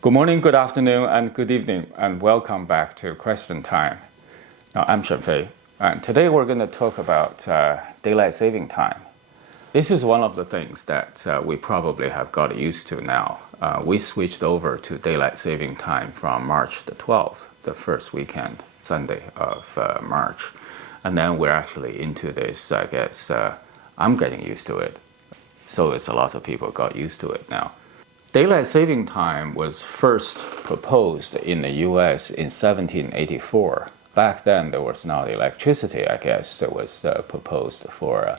Good morning, good afternoon, and good evening, and welcome back to Question Time. Now, I'm Shenfei, and today we're going to talk about daylight saving time. This is one of the things that we probably have got used to now. We switched over to daylight saving time from March the 12th, the first weekend, Sunday of March. And then we're actually into this, I guess, I'm getting used to it. So it's a lot of people got used to it now. Daylight saving time was first proposed in the US in 1784. Back then, there was not electricity, I guess, that was proposed for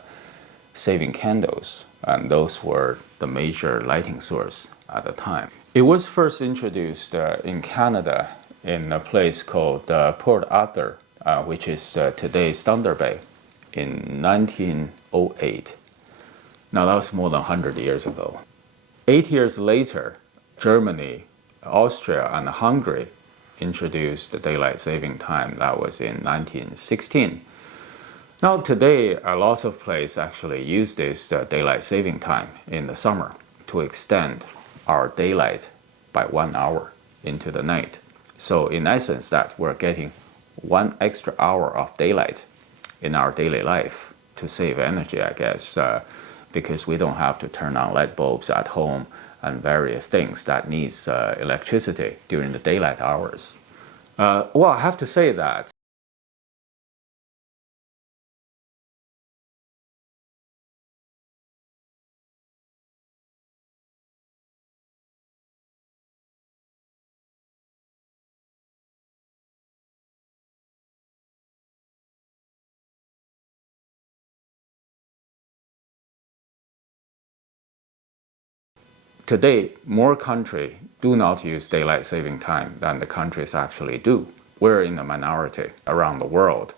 saving candles, and those were the major lighting source at the time. It was first introduced in Canada in a place called Port Arthur, which is today's Thunder Bay, in 1908. Now, that was more than 100 years ago. 8 years later, Germany, Austria, and Hungary introduced the daylight saving time. That was in 1916. Now today, lots of places actually use this daylight saving time in the summer to extend our daylight by 1 hour into the night. So in essence, that we're getting 1 extra hour of daylight in our daily life to save energy, I guess, because we don't have to turn on light bulbs at home and various things that needs electricity during the daylight hours. Well, I have to say that today, more countries do not use daylight saving time than the countries actually do. We're in the minority around the world.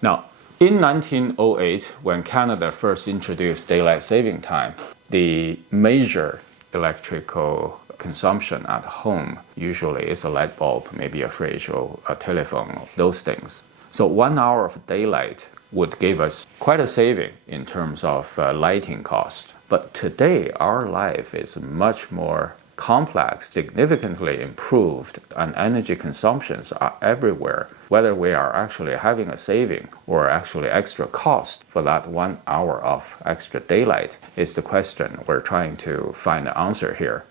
Now, in 1908, when Canada first introduced daylight saving time, the major electrical consumption at home usually is a light bulb, maybe a fridge or a telephone, those things. So 1 hour of daylight would give us quite a saving in terms of lighting cost. But today, our life is much more complex, significantly improved, and energy consumptions are everywhere. Whether we are actually having a saving or actually extra cost for that 1 hour of extra daylight is the question we're trying to find the answer here.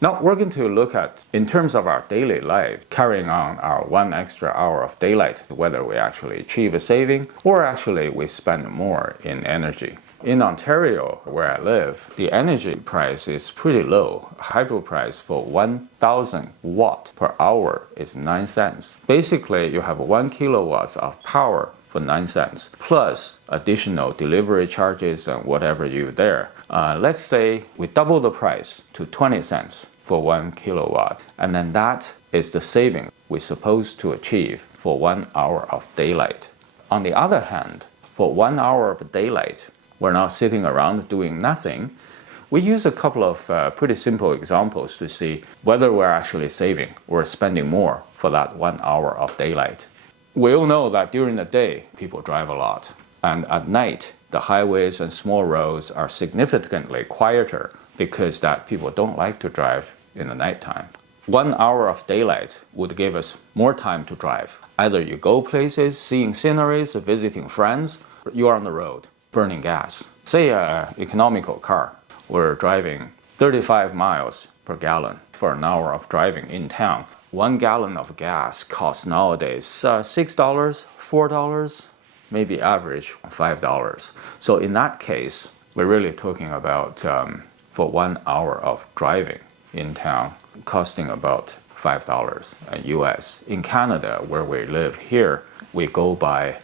Now, we're going to look at, in terms of our daily life, carrying on our 1 extra hour of daylight, whether we actually achieve a saving or actually we spend more in energy. In Ontario, where I live, the energy price is pretty low. Hydro price for 1,000 watt per hour is 9 cents. Basically, you have 1 kilowatts of power for 9 cents, plus additional delivery charges and whatever you there. Let's say we double the price to 20 cents for 1 kilowatt, and then that is the saving we're supposed to achieve for 1 hour of daylight. On the other hand, for 1 hour of daylight, we're not sitting around doing nothing. We use a couple of pretty simple examples to see whether we're actually saving or spending more for that 1 hour of daylight. We all know that during the day, people drive a lot. And at night, the highways and small roads are significantly quieter because that people don't like to drive in the nighttime. 1 hour of daylight would give us more time to drive. Either you go places, seeing sceneries, visiting friends, or you are on the road, burning gas. Say an economical car, we're driving 35 miles per gallon for an hour of driving in town. 1 gallon of gas costs nowadays $6, $4, maybe average $5. So in that case, we're really talking about for 1 hour of driving in town, costing about $5 US. In Canada, where we live here, we go by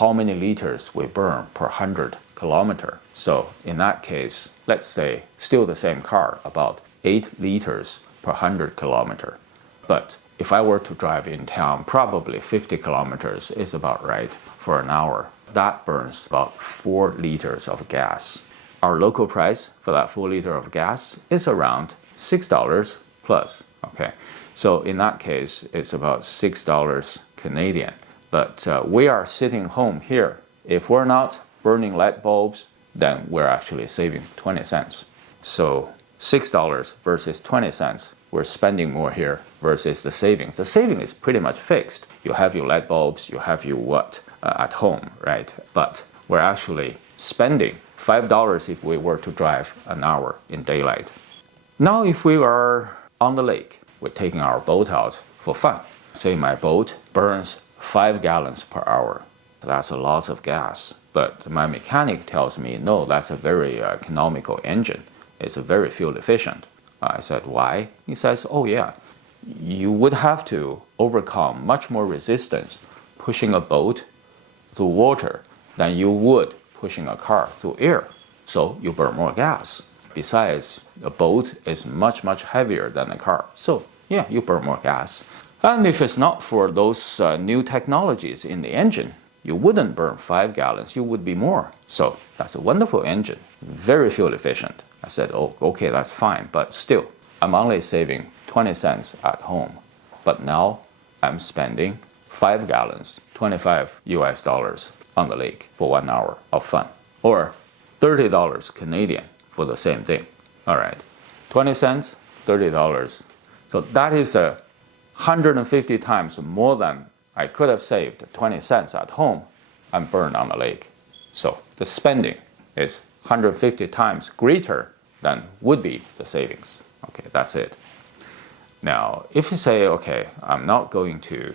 how many liters we burn per 100 kilometer. So in that case, let's say still the same car, about 8 liters per 100 kilometer. But if I were to drive in town, probably 50 kilometers is about right for an hour. That burns about 4 liters of gas. Our local price for that 4 liter of gas is around $6 plus. Okay, so in that case, it's about $6 Canadian. But we are sitting home here. If we're not burning light bulbs, then we're actually saving 20 cents. So $6 versus 20 cents we're spending more here versus the savings. The saving is pretty much fixed. You have your light bulbs, you have your what at home, right? But we're actually spending $5 if we were to drive an hour in daylight. Now if we are on the lake, we're taking our boat out for fun. Say my boat burns 5 gallons per hour. That's a lot of gas. But my mechanic tells me, no, that's a very economical engine. It's very fuel efficient. I said, why? He says, oh yeah, you would have to overcome much more resistance pushing a boat through water than you would pushing a car through air. So you burn more gas. Besides, a boat is much, much heavier than a car. So yeah, you burn more gas. And if it's not for those new technologies in the engine, you wouldn't burn 5 gallons, you would be more. So that's a wonderful engine, very fuel efficient. I said, oh, okay, that's fine, but still, I'm only saving 20 cents at home. But now I'm spending 5 gallons, $25 on the lake for 1 hour of fun. Or $30 Canadian for the same thing. All right, 20 cents, $30. So that is 150 times more than I could have saved 20 cents at home and burned on the lake. So the spending is 150 times greater than would be the savings. Okay, that's it. Now, if you say, okay, I'm not going to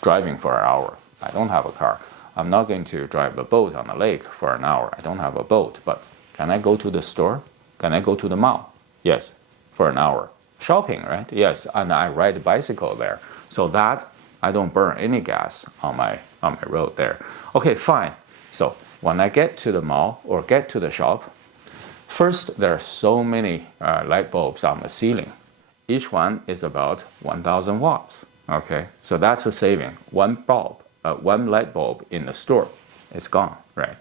driving for an hour. I don't have a car. I'm not going to drive the boat on the lake for an hour. I don't have a boat, but can I go to the store? Can I go to the mall? Yes, for an hour. Shopping, right? Yes, and I ride a bicycle there. So that I don't burn any gas on my road there. Okay, fine. So when I get to the mall or get to the shop, first there are so many light bulbs on the ceiling. Each one is about 1,000 watts. Okay, so that's a saving. One light bulb in the store, it's gone, right?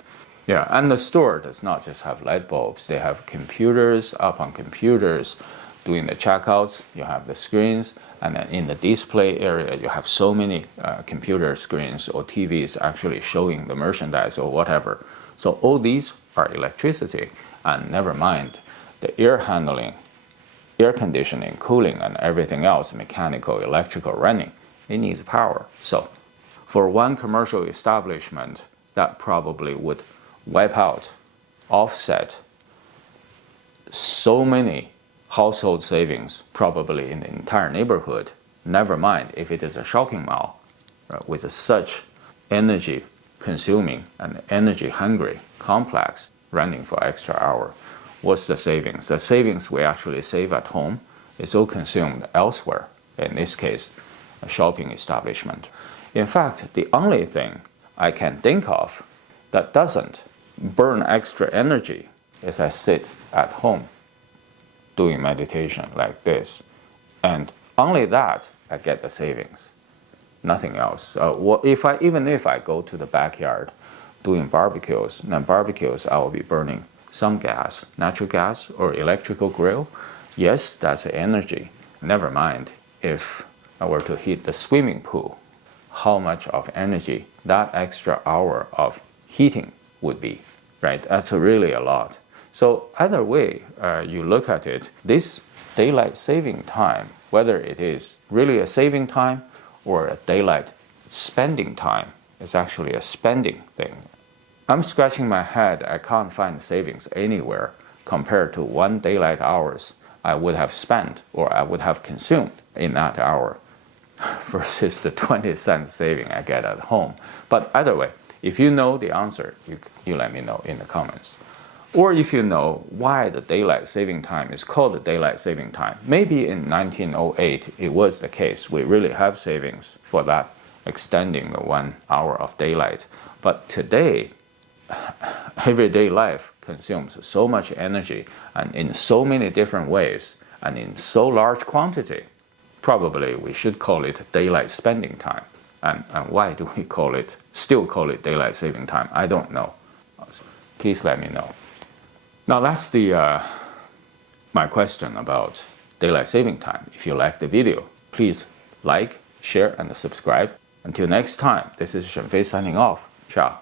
Yeah, and the store does not just have light bulbs. They have computers, up on computers, doing the checkouts. You have the screens, and then in the display area, you have so many computer screens or TVs actually showing the merchandise or whatever. So all these are electricity, and never mind the air handling, air conditioning, cooling, and everything else, mechanical, electrical running. It needs power. So for one commercial establishment, that probably would wipe out, offset so many household savings, probably in the entire neighborhood. Never mind if it is a shopping mall with such energy consuming and energy hungry complex running for extra hour. What's the savings? The savings we actually save at home is all consumed elsewhere, in this case, a shopping establishment. In fact, the only thing I can think of that doesn't burn extra energy is I sit at home doing meditation like this. And only that I get the savings, nothing else. Even if I go to the backyard doing barbecues, I will be burning some gas, natural gas or electrical grill. Yes, that's energy. Never mind if I were to heat the swimming pool, how much of energy that extra hour of heating would be, right? That's really a lot. So either way you look at it, this daylight saving time, whether it is really a saving time or a daylight spending time, is actually a spending thing. I'm scratching my head. I can't find savings anywhere compared to 1 daylight hours I would have spent or I would have consumed in that hour versus the 20 cents saving I get at home. But either way, if you know the answer, you let me know in the comments. Or if you know why the daylight saving time is called the daylight saving time. Maybe in 1908 it was the case. We really have savings for that, extending the 1 hour of daylight. But today, everyday life consumes so much energy and in so many different ways and in so large quantity. Probably we should call it daylight spending time. And why do we still call it daylight saving time? I don't know. Please let me know. Now that's my question about daylight saving time. If you like the video, please like, share, and subscribe. Until next time, this is Shenfei signing off. Ciao.